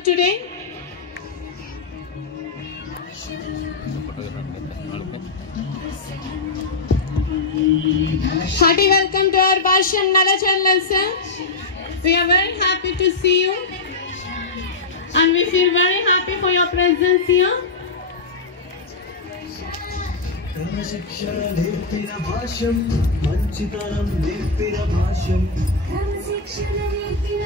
today? Hearty welcome to our Bhashan Nalachal lesson. We are very happy to see you and we feel very happy for your presence here. క్రమశిక్షణ నేర్పిన భాష్యం మంచితనం నేర్పిన భాష్యం క్రమశిక్షణ నేర్పిన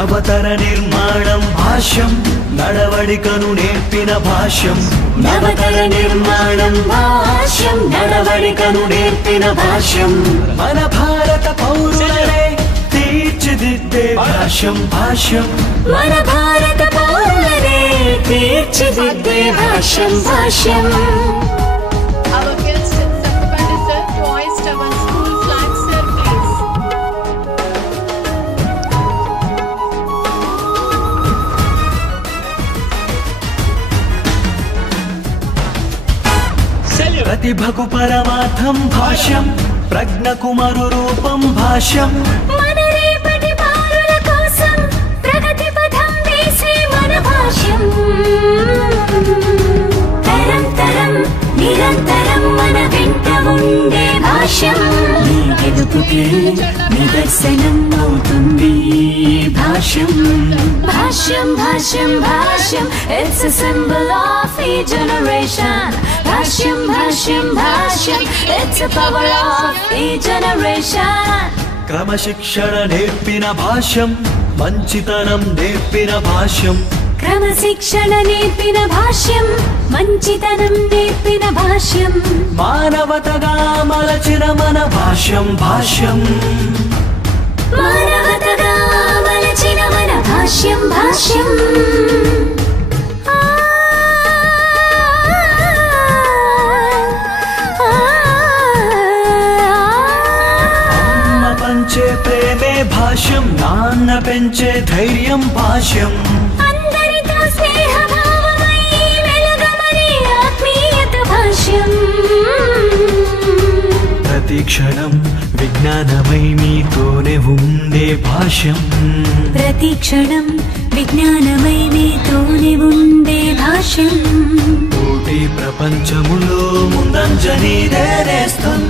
నవతర నిర్మాణం భాష్యం నడవడికను నేర్పిన భాష్యం నవతర నిర్మాణం భాష్యం నడవడికను నేర్పిన భాష్యం మన భారత పౌరులనే తీర్చిదిద్దే భాష్యం భాష్యం మన భారత పౌరులనే తీర్చిదిద్దే భాష్యం భాష్యం. Our guest Sapapandi sir to hoist our school flag, sir, please. ప్రతిభకు పరమార్థం భాష్యం ప్రజ్ఞకు మరు రూపం భాష్యం మన రేపటి పౌరుల కోసం ప్రగతి పథం వేసే మన భాష్యం తరం తరం నిరంతరం మన వెంట ఉండే భాష్యం నీ గెలుపుకే నిదర్శనం అవుతుంది Bhashyam Bhashyam Bhashyam Bhashyam it's a symbol of each generation Bhashyam Bhashyam Bhashyam it's a power of each generation క్రమశిక్షణ నేర్పిన భాష్యం మంచితనం నేర్పిన భాష్యం క్రమశిక్షణ నేర్పిన భాష్యం మంచితనం నేర్పిన భాష్యం మానవతగా మలచిన మన భాష్యం భాష్యం మానవతగా మలచిన మన భాష్యం భాష్యం అమ్మ పంచే ప్రేమే భాష్యం నాన్న పెంచే ధైర్యం భాష్యం అందరితో స్నేహభావమై వెలుగమనే ఆత్మీయత భాష్యం ప్రతి క్షణం విజ్ఞానమై మీతోనే ఉండే భాష్యం ప్రతి క్షణం విజ్ఞానమై మీతోనే ఉండే భాష్యం కోటి ప్రపంచములో ముందంజనీదే నేస్తం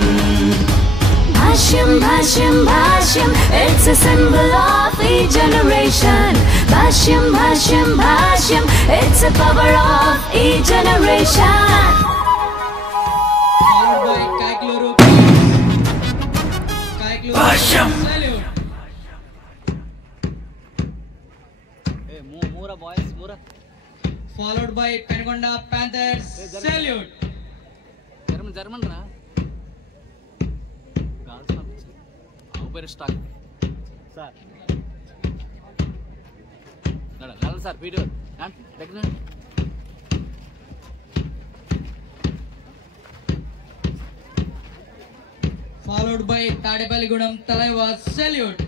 Bhashyam Bhashyam Bhashyam it's a symbol of each generation Bhashyam Bhashyam Bhashyam it's a power of each generation Bhashyam followed by Penukonda Panthers. Salute. German ra. Girls పంపించు. Uber stock. సార్. నడ సార్ వీడియో. దగ్గర Followed by Tadepalligudam Talaiva. Salute.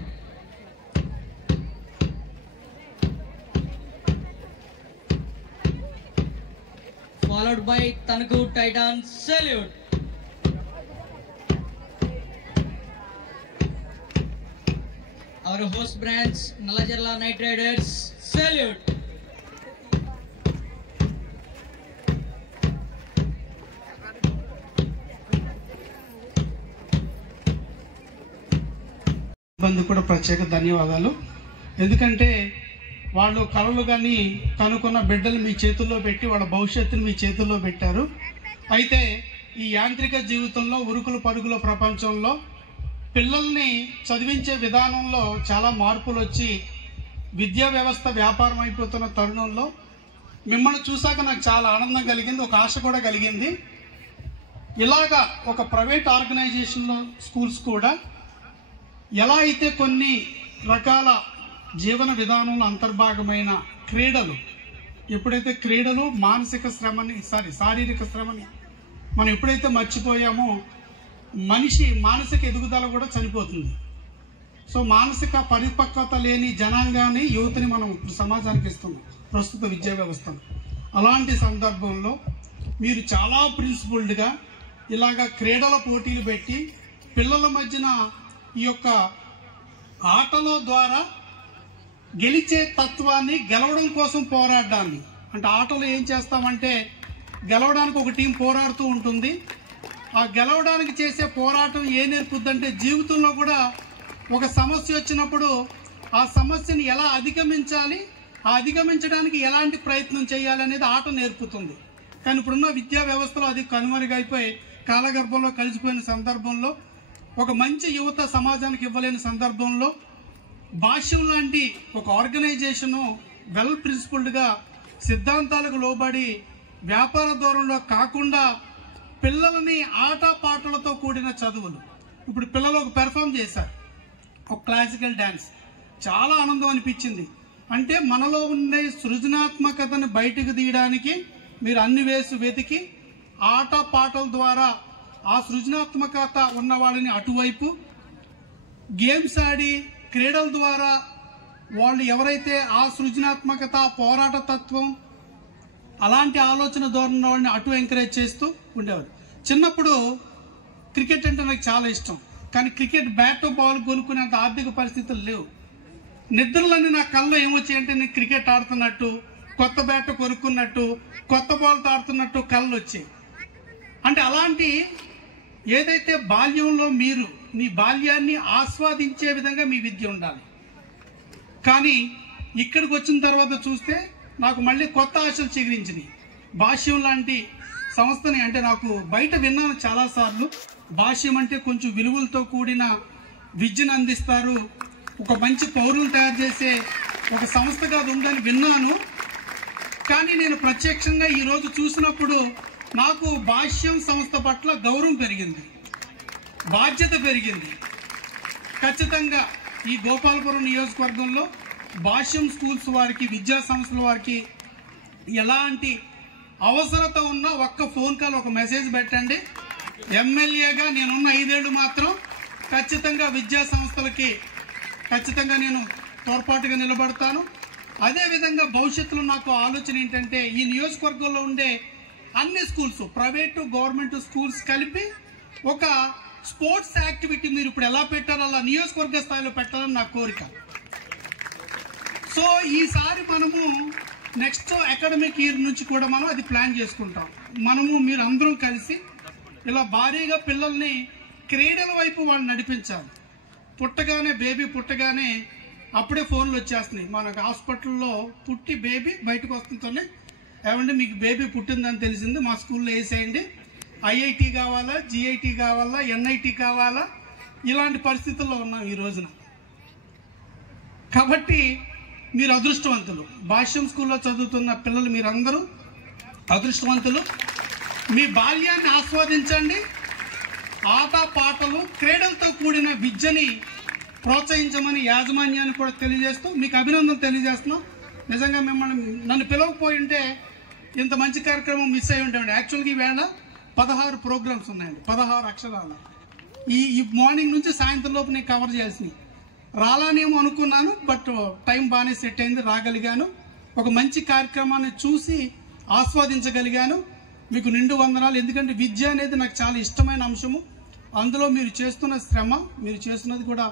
Followed by Tanaku Titans. Salute. Our host branch Nalajarla Knight Riders. Salute. బంధు కూడా ప్రత్యేక ధన్యవాదాలు. ఎందుకంటే వాళ్ళు కళలు కానీ కనుక్కున్న బిడ్డలు మీ చేతుల్లో పెట్టి వాళ్ళ భవిష్యత్తును మీ చేతుల్లో పెట్టారు. అయితే ఈ యాంత్రిక జీవితంలో ఉరుకుల పరుగుల ప్రపంచంలో పిల్లల్ని చదివించే విధానంలో చాలా మార్పులు వచ్చి విద్యా వ్యవస్థ వ్యాపారం అయిపోతున్న తరుణంలో మిమ్మల్ని చూశాక నాకు చాలా ఆనందం కలిగింది, ఒక ఆశ కూడా కలిగింది. ఇలాగా ఒక ప్రైవేట్ ఆర్గనైజేషన్లో స్కూల్స్ కూడా ఎలా అయితే కొన్ని రకాల జీవన విధానంలో అంతర్భాగమైన క్రీడలు, ఎప్పుడైతే క్రీడలు మానసిక శ్రమని శారీరక శ్రమని మనం ఎప్పుడైతే మర్చిపోయామో మనిషి మానసిక ఎదుగుదల కూడా చనిపోతుంది. సో మానసిక పరిపక్వత లేని జనాంగాన్ని యువతని మనం ఇప్పుడు సమాజానికి ఇస్తున్నాం ప్రస్తుత విద్యా వ్యవస్థను. అలాంటి సందర్భంలో మీరు చాలా ప్రిన్సిపుల్డ్గా ఇలాగ క్రీడల పోటీలు పెట్టి పిల్లల మధ్యన ఈ యొక్క ఆటల ద్వారా గెలిచే తత్వాన్ని, గెలవడం కోసం పోరాడడాన్ని, అంటే ఆటలో ఏం చేస్తామంటే గెలవడానికి ఒక టీం పోరాడుతూ ఉంటుంది. ఆ గెలవడానికి చేసే పోరాటం ఏ నేర్పుద్దంటే జీవితంలో కూడా ఒక సమస్య వచ్చినప్పుడు ఆ సమస్యని ఎలా అధిగమించాలి, ఆ అధిగమించడానికి ఎలాంటి ప్రయత్నం చేయాలి అనేది ఆట నేర్పుతుంది. కానీ ఇప్పుడున్న విద్యా వ్యవస్థలో అది కనుమరుగైపోయి కాలగర్భంలో కలిసిపోయిన సందర్భంలో, ఒక మంచి యువత సమాజానికి ఇవ్వలేని సందర్భంలో భాష్యం లాంటి ఒక ఆర్గనైజేషను వెల్ ప్రిన్సిపుల్డ్గా సిద్ధాంతాలకు లోబడి వ్యాపార ధోరణిలో కాకుండా పిల్లలని ఆట పాటలతో కూడిన చదువులు. ఇప్పుడు పిల్లలు ఒక పెర్ఫామ్ చేశారు, ఒక క్లాసికల్ డ్యాన్స్, చాలా ఆనందం అనిపించింది. అంటే మనలో ఉండే సృజనాత్మకతను బయటకు తీయడానికి మీరు అన్ని వెతికి ఆట పాటల ద్వారా ఆ సృజనాత్మకత ఉన్న వాళ్ళని అటువైపు, గేమ్స్ ఆడి క్రీడల ద్వారా వాళ్ళు ఎవరైతే ఆ సృజనాత్మకత, పోరాట తత్వం, అలాంటి ఆలోచన ధోరణి వాళ్ళని అటు ఎంకరేజ్ చేస్తూ ఉండేవారు. చిన్నప్పుడు క్రికెట్ అంటే నాకు చాలా ఇష్టం, కానీ క్రికెట్ బ్యాట్ బాల్ కొనుక్కునేంత ఆర్థిక పరిస్థితులు లేవు. నిద్రలన్నీ నా కళ్ళలో ఏమొచ్చాయంటే నేను క్రికెట్ ఆడుతున్నట్టు, కొత్త బ్యాట్ కొనుక్కున్నట్టు, కొత్త బాల్తో ఆడుతున్నట్టు కళ్ళు వచ్చాయి. అంటే అలాంటి ఏదైతే బాల్యంలో మీరు మీ బాల్యాన్ని ఆస్వాదించే విధంగా మీ విద్య ఉండాలి. కానీ ఇక్కడికి వచ్చిన తర్వాత చూస్తే నాకు మళ్ళీ కొత్త ఆశలు చిగురించినాయి. భాష్యం లాంటి సంస్థని, అంటే నాకు బయట విన్నాను చాలాసార్లు, భాష్యం అంటే కొంచెం విలువలతో కూడిన విద్యను అందిస్తారు, ఒక మంచి పౌరులు తయారు చేసే ఒక సంస్థగా ఉందని విన్నాను. కానీ నేను ప్రత్యక్షంగా ఈరోజు చూసినప్పుడు నాకు భాష్యం సంస్థ పట్ల గౌరవం పెరిగింది, బాధ్యత పెరిగింది. ఖచ్చితంగా ఈ గోపాలపురం నియోజకవర్గంలో భాష్యం స్కూల్స్ వారికి, విద్యా సంస్థల వారికి ఎలాంటి అవసరత ఉన్నా ఒక్క ఫోన్ కాల్, ఒక మెసేజ్ పెట్టండి. ఎమ్మెల్యేగా నేనున్న 5 ఏళ్ళు మాత్రం ఖచ్చితంగా విద్యా సంస్థలకి ఖచ్చితంగా నేను తోడ్పాటుగా నిలబడతాను. అదేవిధంగా భవిష్యత్తులో నాకు ఆలోచన ఏంటంటే ఈ నియోజకవర్గంలో ఉండే అన్ని స్కూల్స్, ప్రైవేటు గవర్నమెంట్ స్కూల్స్ కలిపి ఒక స్పోర్ట్స్ యాక్టివిటీ మీరు ఇప్పుడు ఎలా పెట్టారో అలా నియోజకవర్గ స్థాయిలో పెట్టాలని నా కోరిక. సో ఈసారి మనము నెక్స్ట్ అకాడమిక్ ఇయర్ నుంచి కూడా మనం అది ప్లాన్ చేసుకుంటాం. మనము మీరు అందరం కలిసి ఇలా భారీగా పిల్లల్ని క్రీడల వైపు వాళ్ళు నడిపించాలి. పుట్టగానే బేబీ పుట్టగానే అప్పుడే ఫోన్లు వచ్చేస్తున్నాయి. మనకు హాస్పిటల్లో పుట్టి బేబీ బయటకు వస్తుంటేనే, ఏమంటే మీకు బేబీ పుట్టిందని తెలిసింది, మా స్కూల్లో వేసేయండి, ఐఐటి కావాలా, జిఐటి కావాలా, ఎన్ఐటి కావాలా, ఇలాంటి పరిస్థితుల్లో ఉన్నాం ఈ రోజున. కాబట్టి మీరు అదృష్టవంతులు, భాష్యం స్కూల్లో చదువుతున్న పిల్లలు మీరందరూ అదృష్టవంతులు. మీ బాల్యాన్ని ఆస్వాదించండి, ఆట పాటలు క్రీడలతో కూడిన విద్యని ప్రోత్సహించమని యాజమాన్యాన్ని కూడా తెలియజేస్తూ మీకు అభినందనలు తెలియజేస్తున్నాం. నిజంగా మిమ్మల్ని నన్ను పిలవకపోయి ఉంటే ఇంత మంచి కార్యక్రమం మిస్ అయి ఉంటామండి. యాక్చువల్గా ఈవేళ 16 ప్రోగ్రామ్స్ ఉన్నాయండి, 16 అక్షరాలు. ఈ మార్నింగ్ నుంచి సాయంత్రం లోపు నేను కవర్ చేయాల్సినవి. రాలానేమో అనుకున్నాను, బట్ టైం బాగానే సెట్ అయింది, రాగలిగాను. ఒక మంచి కార్యక్రమాన్ని చూసి ఆస్వాదించగలిగాను. మీకు నిండు వందనాలు. ఎందుకంటే విద్య అనేది నాకు చాలా ఇష్టమైన అంశము. అందులో మీరు చేస్తున్న శ్రమ, మీరు చేస్తున్నది కూడా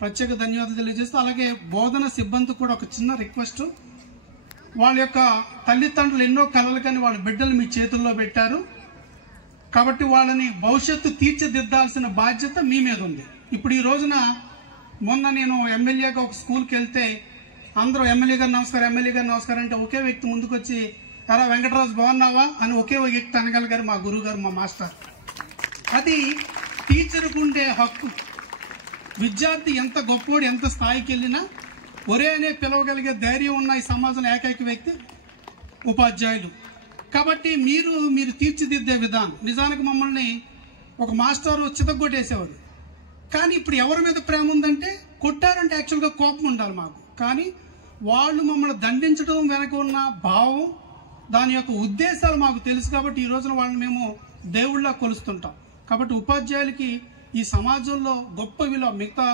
ప్రత్యేక ధన్యవాదాలు తెలియజేస్తూ, అలాగే బోధన సిబ్బంది కూడా ఒక చిన్న రిక్వెస్ట్. వాళ్ళ యొక్క తల్లిదండ్రులు ఎన్నో కలలు కానీ వాళ్ళ బిడ్డలు మీ చేతుల్లో పెట్టారు. కాబట్టి వాళ్ళని భవిష్యత్తు తీర్చిదిద్దాల్సిన బాధ్యత మీ మీద ఉంది. ఇప్పుడు ఈ రోజున మొన్న నేను ఎమ్మెల్యేగా ఒక స్కూల్కి వెళ్తే అందరూ ఎమ్మెల్యే గారు నమస్కారం, ఎమ్మెల్యే గారు నమస్కారం అంటే ఒకే వ్యక్తి ముందుకు వచ్చి ఎరా వెంకటరాజు బాగున్నావా అని ఒకే వ్యక్తి అనగలిగారు, మా గురువు గారు, మా మాస్టర్. అది టీచర్కు ఉండే హక్కు. విద్యార్థి ఎంత గొప్పోడు, ఎంత స్థాయికి వెళ్ళినా ఒరే అనే పిలవగలిగే ధైర్యం ఉన్న ఈ సమాజంలో ఏకైక వ్యక్తి ఉపాధ్యాయులు. కాబట్టి మీరు తీర్చిదిద్దే విధానం, నిజానికి మమ్మల్ని ఒక మాస్టారు చితగొట్టేసేవారు. కానీ ఇప్పుడు ఎవరి మీద ప్రేమ ఉందంటే, కొట్టారంటే యాక్చువల్గా కోపం ఉండాలి మాకు, కానీ వాళ్ళు మమ్మల్ని దండించడం వెనక ఉన్న భావం, దాని యొక్క ఉద్దేశాలు మాకు తెలుసు. కాబట్టి ఈ రోజున వాళ్ళని మేము దేవుళ్ళ కొలుస్తుంటాం. కాబట్టి ఉపాధ్యాయులకి ఈ సమాజంలో గొప్ప విలువ. మిగతా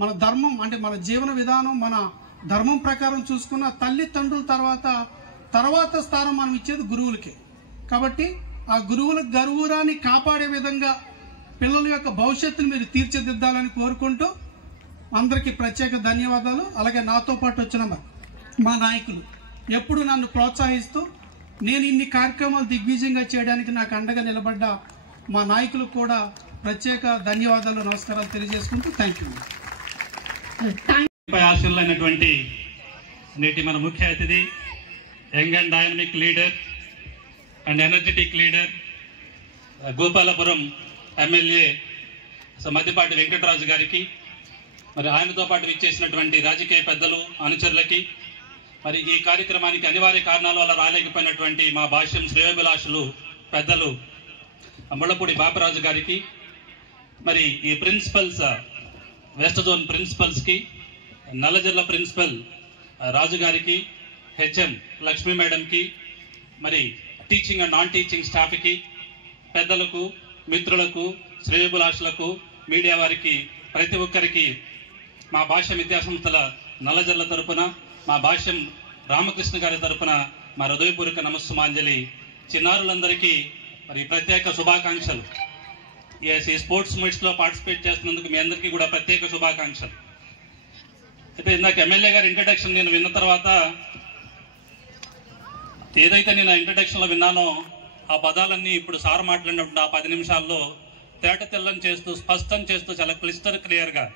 మన ధర్మం అంటే మన జీవన విధానం, మన ధర్మం ప్రకారం చూసుకున్న తల్లిదండ్రుల తర్వాత స్థానం మనం ఇచ్చేది గురువులకి. కాబట్టి ఆ గురువుల గౌరవాన్ని కాపాడే విధంగా పిల్లల యొక్క భవిష్యత్తును మీరు తీర్చిదిద్దాలని కోరుకుంటూ అందరికీ ప్రత్యేక ధన్యవాదాలు. అలాగే నాతో పాటు వచ్చిన మా నాయకులు ఎప్పుడు నన్ను ప్రోత్సహిస్తూ నేను ఇన్ని కార్యక్రమాలు దిగ్విజయంగా చేయడానికి నాకు అండగా నిలబడ్డ మా నాయకులకు కూడా ప్రత్యేక ధన్యవాదాలు, నమస్కారాలు తెలియజేసుకుంటూ థ్యాంక్ యూ. ఆశీర్లైనటువంటి నేటి మన ముఖ్య అతిథి, young and dynamic leader and energetic leader, Gopalapuram MLA Maddipati Venkataraju గారికి, మరి ఆయనతో పాటు ఇచ్చేసినటువంటి రాజకీయ పెద్దలు, అనుచరులకి, మరి ఈ కార్యక్రమానికి అనివార్య కారణాల వల్ల రాలేకపోయినటువంటి మా భాష్యం శ్రేయోభిలాషులు పెద్దలు ముళ్ళపూడి బాపరాజు గారికి, మరి ఈ ప్రిన్సిపల్స్ వెస్ట్ జోన్ ప్రిన్సిపల్స్కి, నల్లజర్ల ప్రిన్సిపల్ రాజు గారికి, హెచ్ఎం లక్ష్మీ మేడంకి, మరి టీచింగ్ అండ్ నాన్ టీచింగ్ స్టాఫ్కి, పెద్దలకు, మిత్రులకు, శ్రేయోభిలాషులకు, మీడియా వారికి, ప్రతి ఒక్కరికి మా భాష్యం విద్యాసంస్థల నల్లజర్ల తరపున, మా భాష్యం రామకృష్ణ గారి తరపున మా హృదయపూర్వక నమస్సుమాంజలి. చిన్నారులందరికీ మరి ప్రత్యేక శుభాకాంక్షలు. ఈ స్పోర్ట్స్ మీట్స్లో పార్టిసిపేట్ చేస్తున్నందుకు మీ అందరికీ కూడా ప్రత్యేక శుభాకాంక్షలు. అయితే ఇందాక ఎమ్మెల్యే గారి ఇంట్రడక్షన్ నేను విన్న తర్వాత ఏదైతే నేను ఇంట్రడక్షన్లో విన్నానో ఆ పదాలన్నీ ఇప్పుడు సార్ మాట్లాడినప్పుడు ఆ 10 నిమిషాల్లో తేట తెల్లం చేస్తూ, స్పష్టం చేస్తూ, చాలా క్లియర్గా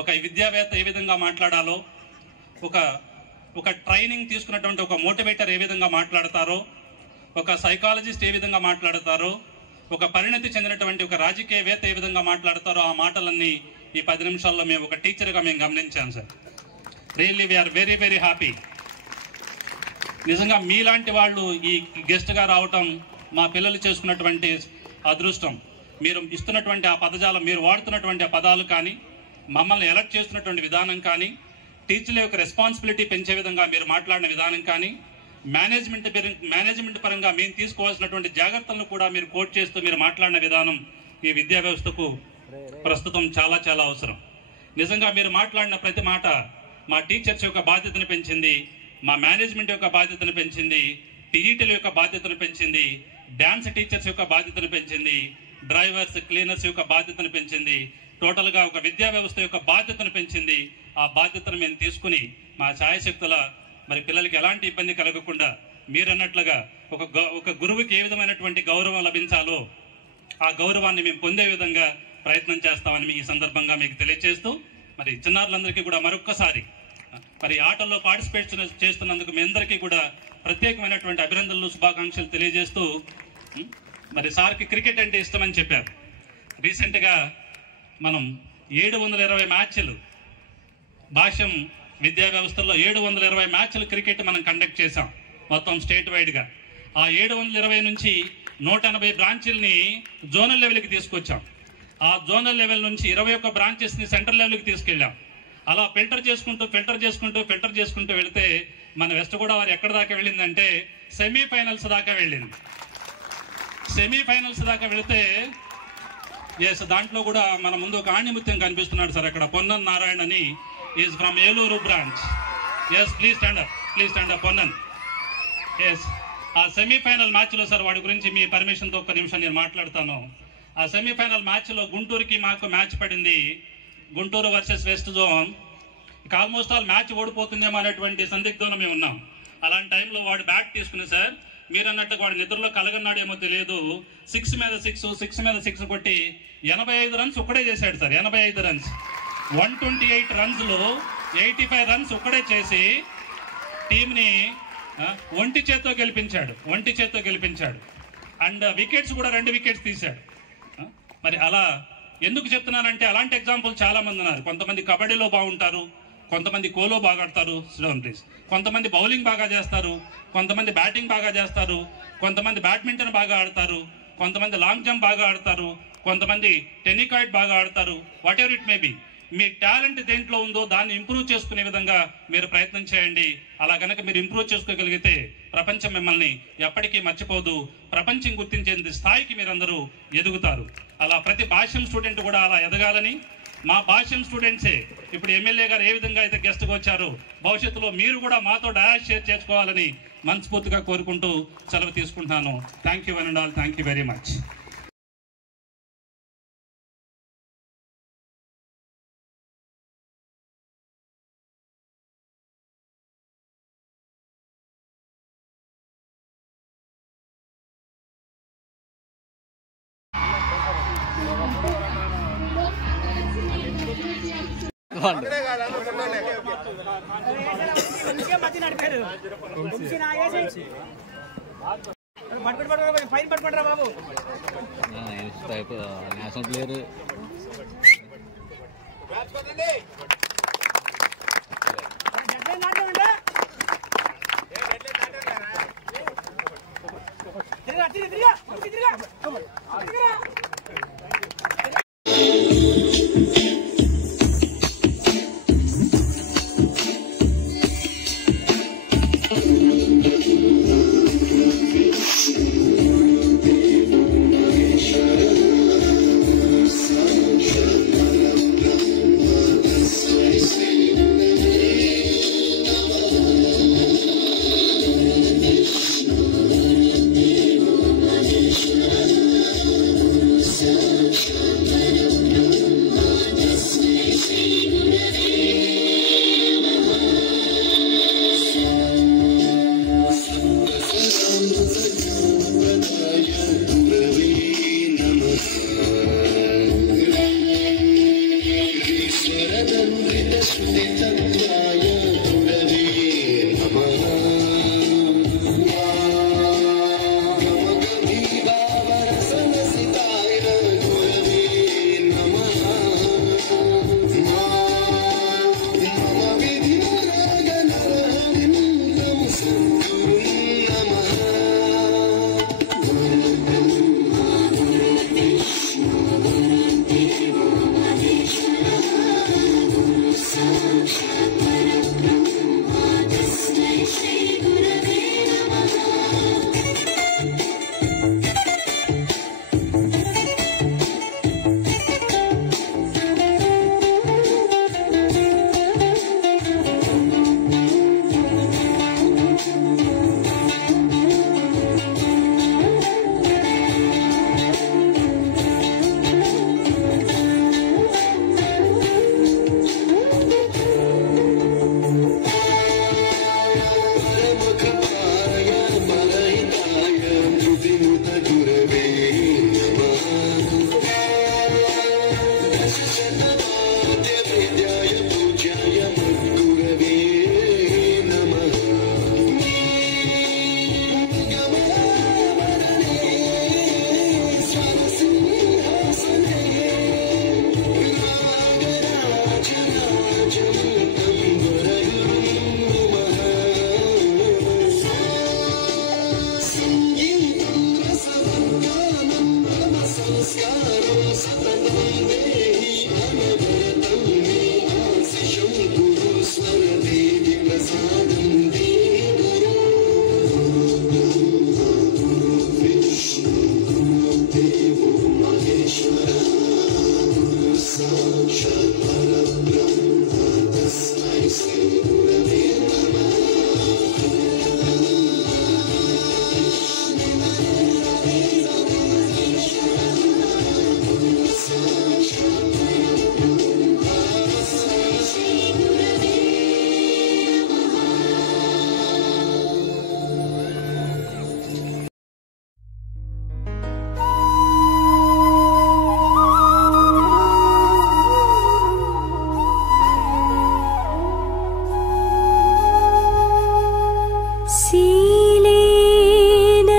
ఒక విద్యావేత్త ఏ విధంగా మాట్లాడాలో, ఒక ట్రైనింగ్ తీసుకున్నటువంటి ఒక మోటివేటర్ ఏ విధంగా మాట్లాడతారో, ఒక సైకాలజిస్ట్ ఏ విధంగా మాట్లాడతారో, ఒక పరిణతి చెందినటువంటి ఒక రాజకీయవేత్త ఏ విధంగా మాట్లాడతారో ఆ మాటలన్నీ ఈ 10 నిమిషాల్లో మేము ఒక టీచర్గా మేము గమనించాం sir. Really we are very very happy. నిజంగా మీలాంటి వాళ్ళు ఈ గెస్ట్గా రావటం మా పిల్లలు చేసుకున్నటువంటి అదృష్టం. మీరు ఇస్తున్నటువంటి ఆ పదజాలం, మీరు వాడుతున్నటువంటి ఆ పదాలు కానీ, మమ్మల్ని ఎలక్ట్ చేస్తున్నటువంటి విధానం కానీ, టీచర్ల యొక్క రెస్పాన్సిబిలిటీ పెంచే విధంగా మీరు మాట్లాడిన విధానం కానీ, మేనేజ్మెంట్ పరంగా మేము తీసుకోవాల్సినటువంటి జాగ్రత్తలను కూడా మీరు కోట్ చేస్తూ మీరు మాట్లాడిన విధానం ఈ విద్యా వ్యవస్థకు ప్రస్తుతం చాలా చాలా అవసరం. నిజంగా మీరు మాట్లాడిన ప్రతి మాట మా టీచర్స్ యొక్క బాధ్యతను పెంచింది, మా మేనేజ్మెంట్ యొక్క బాధ్యతను పెంచింది, టీఈటీల యొక్క బాధ్యతను పెంచింది, డాన్స్ టీచర్స్ యొక్క బాధ్యతను పెంచింది, డ్రైవర్స్, క్లీనర్స్ యొక్క బాధ్యతను పెంచింది, టోటల్గా ఒక విద్యా వ్యవస్థ యొక్క బాధ్యతను పెంచింది. ఆ బాధ్యతను మేము తీసుకుని మా ఛాయశక్తుల మరి పిల్లలకి ఎలాంటి ఇబ్బంది కలగకుండా మీరన్నట్లుగా ఒక గురువుకి ఏ విధమైనటువంటి గౌరవం లభించాలో ఆ గౌరవాన్ని మేము పొందే విధంగా ప్రయత్నం చేస్తామని ఈ సందర్భంగా మీకు తెలియజేస్తూ, మరి చిన్నారులందరికీ కూడా మరొక్కసారి మరి ఆటల్లో పార్టిసిపేట్ చేస్తున్నందుకు మీ అందరికీ కూడా ప్రత్యేకమైనటువంటి అభినందనలు, శుభాకాంక్షలు తెలియజేస్తూ, మరి సార్కి క్రికెట్ అంటే ఇష్టమని చెప్పారు. రీసెంట్గా మనం 720 మ్యాచ్లు భాష్యం విద్యా వ్యవస్థలో 720 మ్యాచ్లు క్రికెట్ మనం కండక్ట్ చేశాం మొత్తం స్టేట్ వైడ్గా. ఆ 720 నుంచి 180 బ్రాంచీలని జోనల్ లెవెల్కి తీసుకొచ్చాం. ఆ జోనల్ లెవెల్ నుంచి 21 బ్రాంచెస్ని సెంట్రల్ లెవెల్కి తీసుకెళ్ళాం. అలా ఫిల్టర్ చేసుకుంటూ వెళితే మన వెస్ట్ గోదావరి ఎక్కడ దాకా వెళ్ళిందంటే సెమీఫైనల్స్ దాకా వెళ్ళింది. సెమీఫైనల్స్ దాకా వెళితే ఎస్, దాంట్లో కూడా మన ముందు ఒక ఆణిముత్యం కనిపిస్తున్నాడు సార్ అక్కడ. పొన్నన్ నారాయణ అని is from Eluru branch. Yes, please stand up Ponnan. Yes, ఆ సెమీఫైనల్ మ్యాచ్లో సార్ వాడి గురించి మీ పర్మిషన్తో ఒక్క నిమిషం నేను మాట్లాడతాను. ఆ సెమీఫైనల్ మ్యాచ్లో గుంటూరుకి మాకు మ్యాచ్ పడింది, గుంటూరు వర్సెస్ వెస్ట్ జోన్. ఇక ఆల్మోస్ట్ ఆల్ మ్యాచ్ ఓడిపోతుందేమో అనేటువంటి సందిగ్ధంలో మేము ఉన్నాం. అలాంటి టైంలో వాడు బ్యాట్ తీసుకుని సార్ మీరు అన్నట్టు వాడు నిద్రలో కలగన్నాడేమో తెలియదు, 6 మీద 6 కొట్టి 85 రన్స్ ఒక్కడే చేశాడు సార్. 85 రన్స్, 128 రన్స్లో 85 రన్స్ ఒక్కడే చేసి టీంని ఒంటి చేత్తో గెలిపించాడు. అండ్ వికెట్స్ కూడా 2 వికెట్స్ తీశాడు. మరి అలా ఎందుకు చెప్తున్నానంటే అలాంటి ఎగ్జాంపుల్ చాలా మంది ఉన్నారు. కొంతమంది కబడ్డీలో బాగుంటారు, కొంతమంది కోలో బాగా ఆడతారు, కొంతమంది బౌలింగ్ బాగా చేస్తారు, కొంతమంది బ్యాటింగ్ బాగా చేస్తారు, కొంతమంది బ్యాడ్మింటన్ బాగా ఆడతారు, కొంతమంది లాంగ్ జంప్ బాగా ఆడతారు, కొంతమంది టెన్నికాయిడ్ బాగా ఆడతారు. What ever it may be, me talent దేంట్లో ఉందో దాన్ని ఇంప్రూవ్ చేసుకునే విధంగా మీరు ప్రయత్నం చేయండి. అలా కనుక మీరు ఇంప్రూవ్ చేసుకోగలిగితే ప్రపంచం మిమ్మల్ని ఎప్పటికీ మర్చిపోదు, ప్రపంచం గుర్తించే స్థాయికి మీరందరూ ఎదుగుతారు. అలా ప్రతి భాష్యం స్టూడెంట్ కూడా అలా ఎదగాలని, మా భాష్యం స్టూడెంట్సే ఇప్పుడు ఎమ్మెల్యే గారు ఏ విధంగా అయితే గెస్ట్గా వచ్చారో భవిష్యత్తులో మీరు కూడా మాతో డయాస్ షేర్ చేసుకోవాలని మనస్ఫూర్తిగా కోరుకుంటూ సెలవు తీసుకుంటున్నాను. Thank you one and all, thank you very much. National player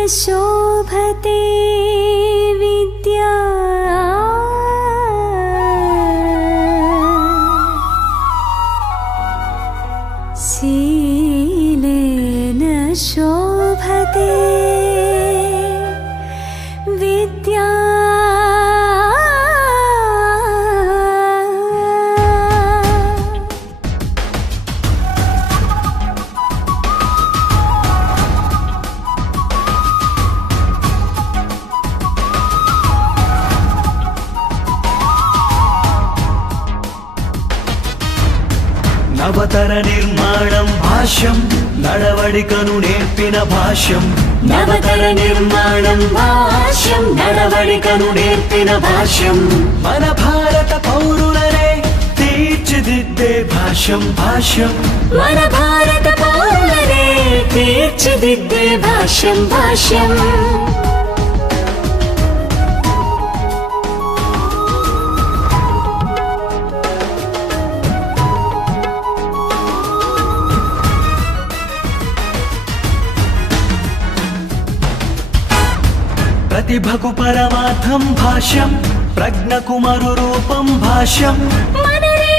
शोभते विद्या शीलेन शोभते विद्या నవతర నిర్మాణం భాష్యం నడవడికను నేర్పిన భాష్యం నవతర నిర్మాణం భాష్యం నడవడికను నేర్పిన భాష్యం మన భారత పౌరులనే తీర్చిదిద్దే భాష్యం భాష్యం మన భారత పౌరులనే తీర్చిదిద్దే భాష్యం భాష్యం ప్రతిభకు పరమార్థం భాష్యం ప్రజ్ఞకు మరు రూపం భాష్యం మనరే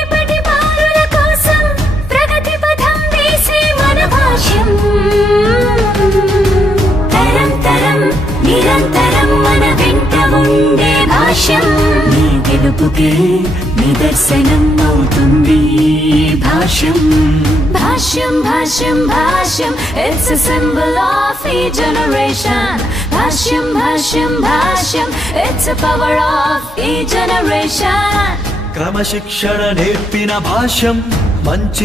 భాష్యం తరం తరం నిరంతరం మన వెంట ఉండే భాష్యం నీ గెలుపుకే నిదర్శనం అవుతుంది Bhashyam Bhashyam Bhashyam Bhashyam it's a symbol of each generation Bhashyam Bhashyam Bhashyam it's a power of each generation క్రమశిక్షణ నేర్పిన భాష్యం మంచి